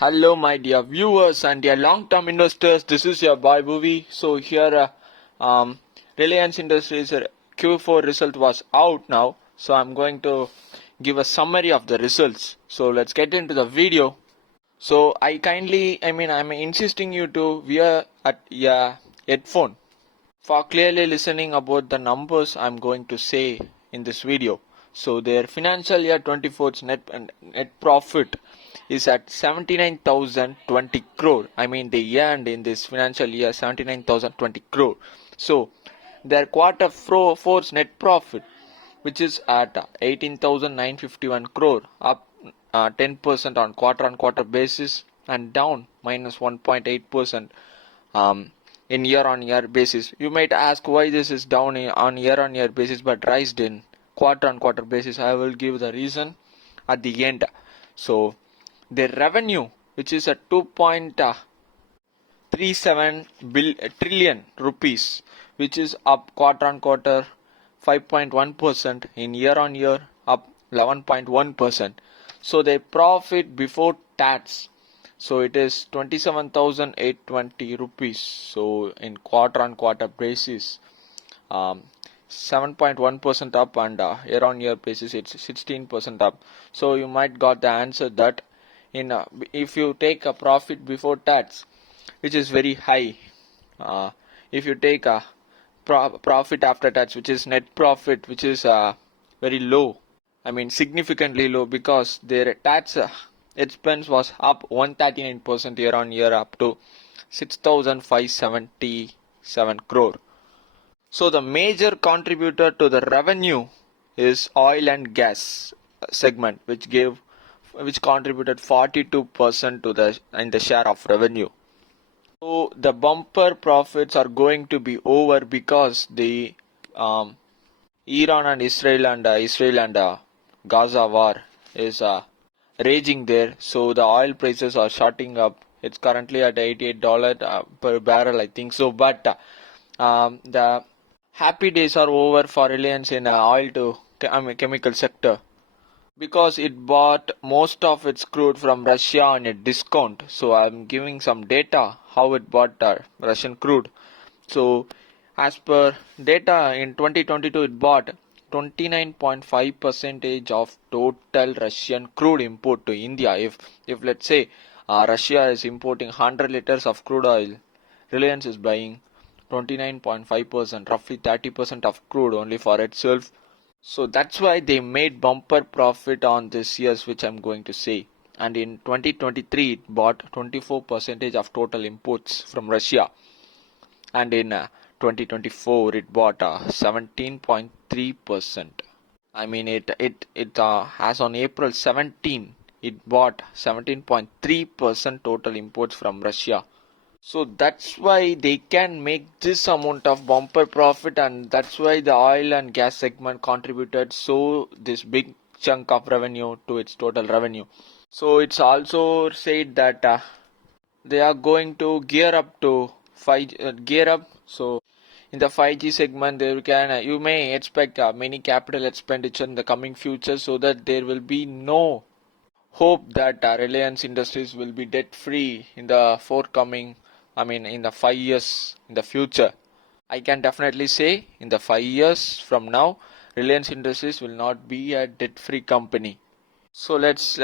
Hello, my dear viewers and dear long-term investors. This is your boy Bhuvi. So here, Reliance Industries Q4 result was out now. So I'm going to give a summary of the results. So let's get into the video. So I'm insisting you to wear a headphone for clearly listening about the numbers I'm going to say in this video. So their financial year 24's net profit is at 79,020 crore. They earned in this financial year 79,020 crore. So their quarter four's net profit, which is at 18,951 crore, up 10% on quarter basis and down minus 1.8% in year-on-year basis. You might ask why this is down on year-on-year basis but rised in quarter-on-quarter basis. I will give the reason at the end. So their revenue, which is at 2.37 trillion rupees, which is up quarter-on-quarter 5.1%, in year-on-year up 11.1%. So their profit before tax, so it is 27,820 rupees. So in quarter-on-quarter basis, 7.1% up, and year-on-year basis it's 16% up. So you might got the answer that if you take a profit before tax, which is very high, if you take a profit after tax, which is net profit, which is very low, significantly low, because their tax expense was up 139% year on year, up to 6,577 crore. So the major contributor to the revenue is oil and gas segment, which contributed 42% to the share of revenue. So the bumper profits are going to be over because the Iran and Israel and Gaza war is raging there. So the oil prices are shooting up. It's currently at $88 per barrel, I think so. But the happy days are over for Reliance in chemical sector, because it bought most of its crude from Russia on a discount. So I'm giving some data how it bought Russian crude. So as per data, in 2022 it bought 29.5% of total Russian crude import to India. If let's say Russia is importing 100 liters of crude oil, Reliance is buying 29.5%, roughly 30% of crude only for itself. So that's why they made bumper profit on this year's, which I'm going to say. And in 2023 it bought 24% of total imports from Russia, and in 2024 it bought 17.3%. As on April 17 it bought 17.3% total imports from Russia. So that's why they can make this amount of bumper profit, and that's why the oil and gas segment contributed so this big chunk of revenue to its total revenue. So it's also said that they are going to gear up. So in the 5G segment, you may expect many capital expenditure in the coming future, so that there will be no hope that Reliance Industries will be debt free in the forthcoming, in the 5 years in the future. I can definitely say in the 5 years from now, Reliance Industries will not be a debt free company. So let's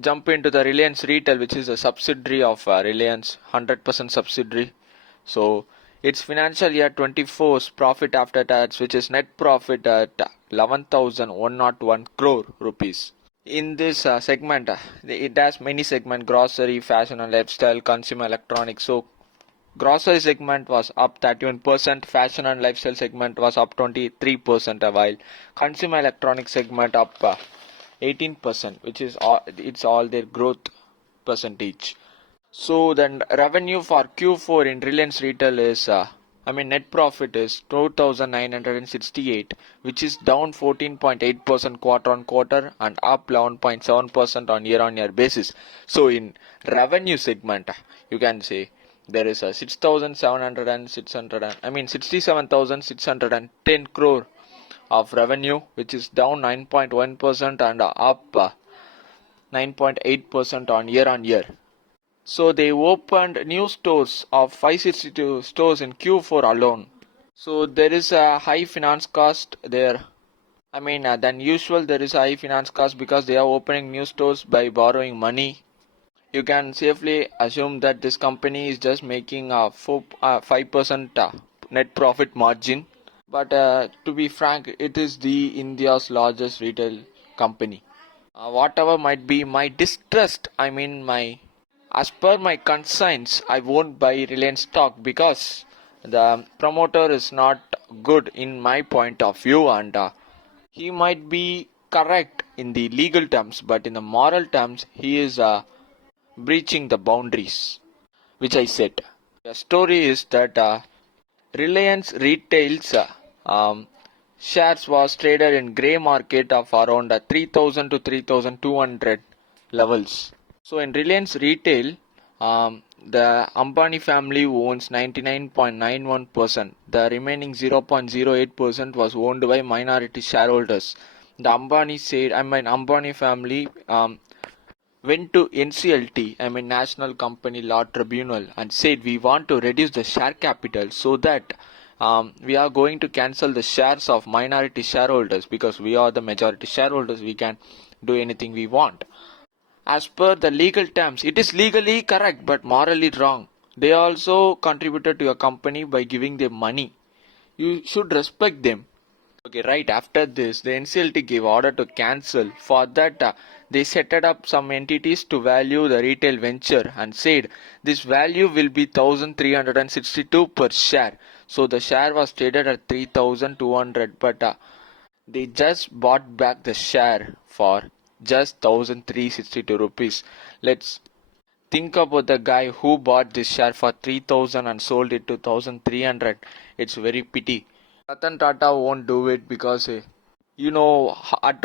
jump into the Reliance Retail, which is a subsidiary of Reliance, 100% subsidiary. So its financial year 24's profit after tax, which is net profit, at 11,101 crore rupees. In this segment, it has many segments: grocery, fashion and lifestyle, consumer electronics. So grocery segment was up 31%, fashion and lifestyle segment was up 23%, while consumer electronics segment up 18%, which is all their growth percentage. So then revenue for Q4 in Reliance Retail is net profit is 2,968, which is down 14.8% quarter on quarter and up 11.7% on year basis. So in revenue segment, you can say there is a 67,610 crore of revenue, which is down 9.1% and up 9.8% on year. So they opened new stores of 562 stores in Q4 alone. So there is a high finance cost there. Than usual, there is a high finance cost because they are opening new stores by borrowing money. You can safely assume that this company is just making a 5% net profit margin. But to be frank, it is the India's largest retail company. Whatever might be my distrust, as per my conscience, I won't buy Reliance stock because the promoter is not good in my point of view, and he might be correct in the legal terms, but in the moral terms, he is breaching the boundaries, which I said. The story is that Reliance retails shares was traded in grey market of around 3000 to 3200 levels. So in Reliance retail, the Ambani family owns 99.91%. The remaining 0.08% was owned by minority shareholders. The Ambani family went to NCLT, National Company Law Tribunal, and said we want to reduce the share capital so that we are going to cancel the shares of minority shareholders because we are the majority shareholders. We can do anything we want. As per the legal terms, it is legally correct but morally wrong. They also contributed to your company by giving them money. You should respect them. Okay, right after this, the NCLT gave order to cancel. For that, they set up some entities to value the retail venture and said this value will be 1362 per share. So the share was traded at 3200, but they just bought back the share for just 1362 rupees. Let's think about the guy who bought this share for 3000 and sold it to 1300. It's very pity. Ratan Tata won't do it because you know at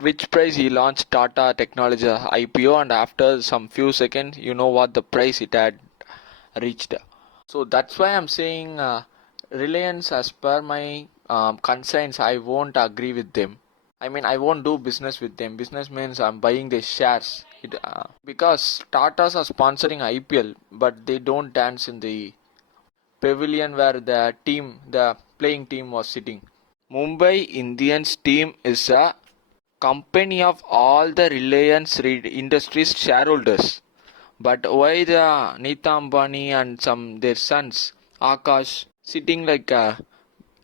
which price he launched Tata Technology IPO, and after some few seconds you know what the price it had reached. So that's why I'm saying Reliance, as per my concerns, I won't agree with them. I won't do business with them. Business means I'm buying their shares. Because Tatas are sponsoring IPL, but they don't dance in the pavilion where the playing team was sitting. Mumbai Indians team is a company of all the Reliance Industries shareholders. But why the Nita Ambani and some their sons, Akash, sitting like a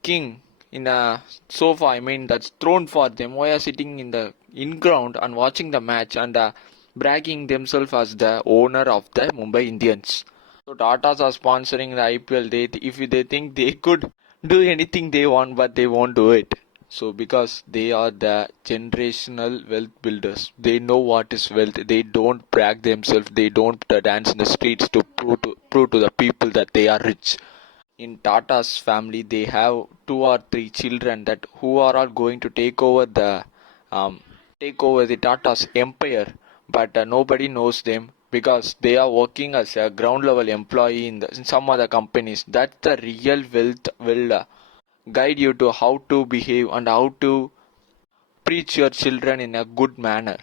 king in a sofa, that's throne for them, why are sitting in the in ground and watching the match and bragging themselves as the owner of the Mumbai Indians? So Tatas are sponsoring the IPL. If they think they could do anything they want, but they won't do it. So because they are the generational wealth builders, they know what is wealth. They don't brag themselves. They don't dance in the streets to prove to the people that they are rich. In Tata's family, they have two or three children that who are all going to um, take over the Tata's empire, but nobody knows them because they are working as a ground level employee in some other companies. That's the real wealth will guide you to how to behave and how to preach your children in a good manner.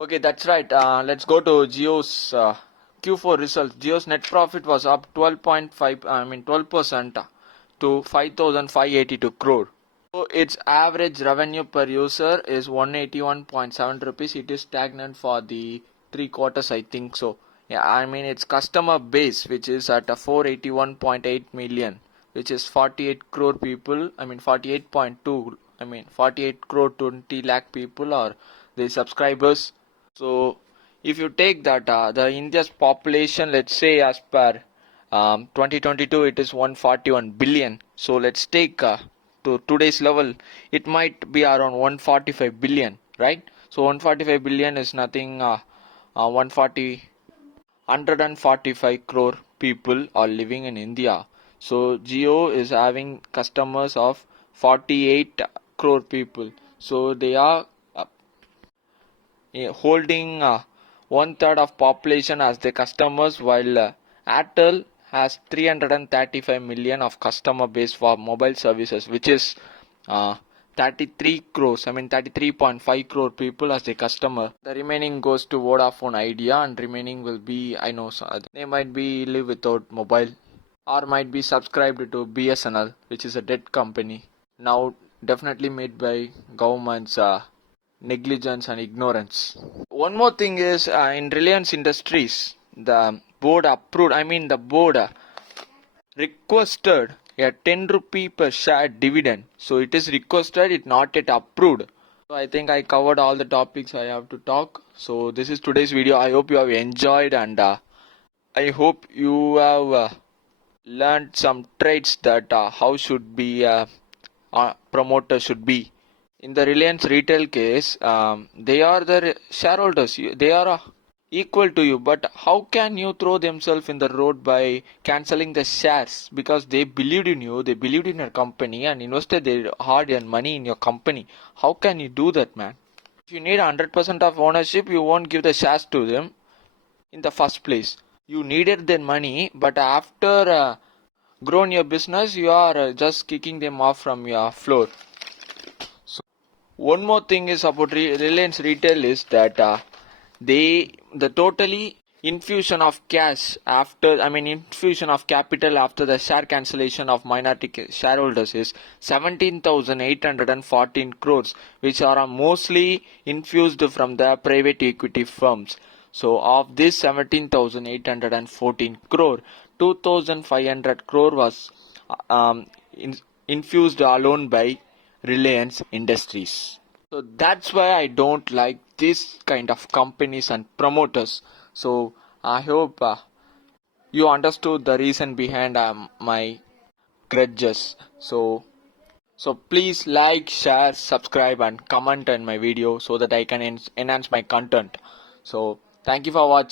Okay, that's right. Let's go to Geo's Q4 results. Geo's net profit was up 12% to 5,582 crore. So its average revenue per user is 181.7 rupees. It is stagnant for the 3 quarters, I think so. Yeah, its customer base, which is at a 481.8 million, which is 48 crore people. 48.2. 48 crore 20 lakh people are the subscribers. So if you take that, the India's population, let's say as per 2022, it is 141 billion. So let's take to today's level, it might be around 145 billion, right? So 145 billion is nothing. 145 crore people are living in India. So Jio is having customers of 48 crore people. So they are holding one third of population as their customers, while Airtel has 335 million of customer base for mobile services, which is uh, 33 crores, 33.5 crore people as a customer. The remaining goes to Vodafone Idea, and remaining will be, I know, they might be live without mobile or might be subscribed to BSNL, which is a dead company. Now definitely made by government's negligence and ignorance. One more thing is in Reliance Industries, the board approved, the board requested a 10 rupee per share dividend. So it is requested, it not yet approved. So I think I covered all the topics I have to talk. So this is today's video. I hope you have enjoyed, and I hope you have learned some traits that how should be promoter should be. In the Reliance retail case, they are the shareholders. They are equal to you, but how can you throw themselves in the road by cancelling the shares? Because they believed in you, they believed in your company and invested their hard-earned money in your company. How can you do that, man? If you need 100% of ownership, you won't give the shares to them in the first place. You needed their money, but after grown your business, you are just kicking them off from your floor. So one more thing is about Reliance Retail is that the totally infusion of cash after infusion of capital after the share cancellation of minority shareholders is 17,814 crores, which are mostly infused from the private equity firms. So of this 17,814 crore, 2,500 crore was infused alone by Reliance Industries. So that's why I don't like this kind of companies and promoters. So I hope you understood the reason behind my grudges. So please like, share, subscribe, and comment on my video so that I can enhance my content. So thank you for watching.